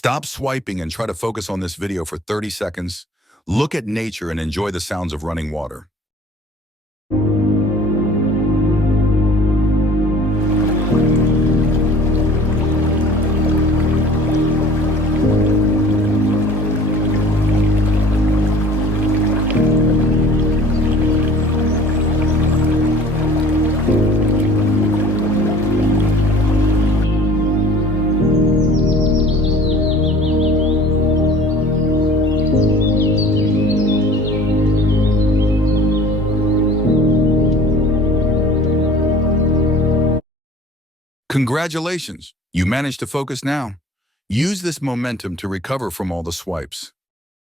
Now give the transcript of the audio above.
Stop swiping and try to focus on this video for 30 seconds. Look at nature and enjoy the sounds of running water. Congratulations, you managed to focus now. Use this momentum to recover from all the swipes.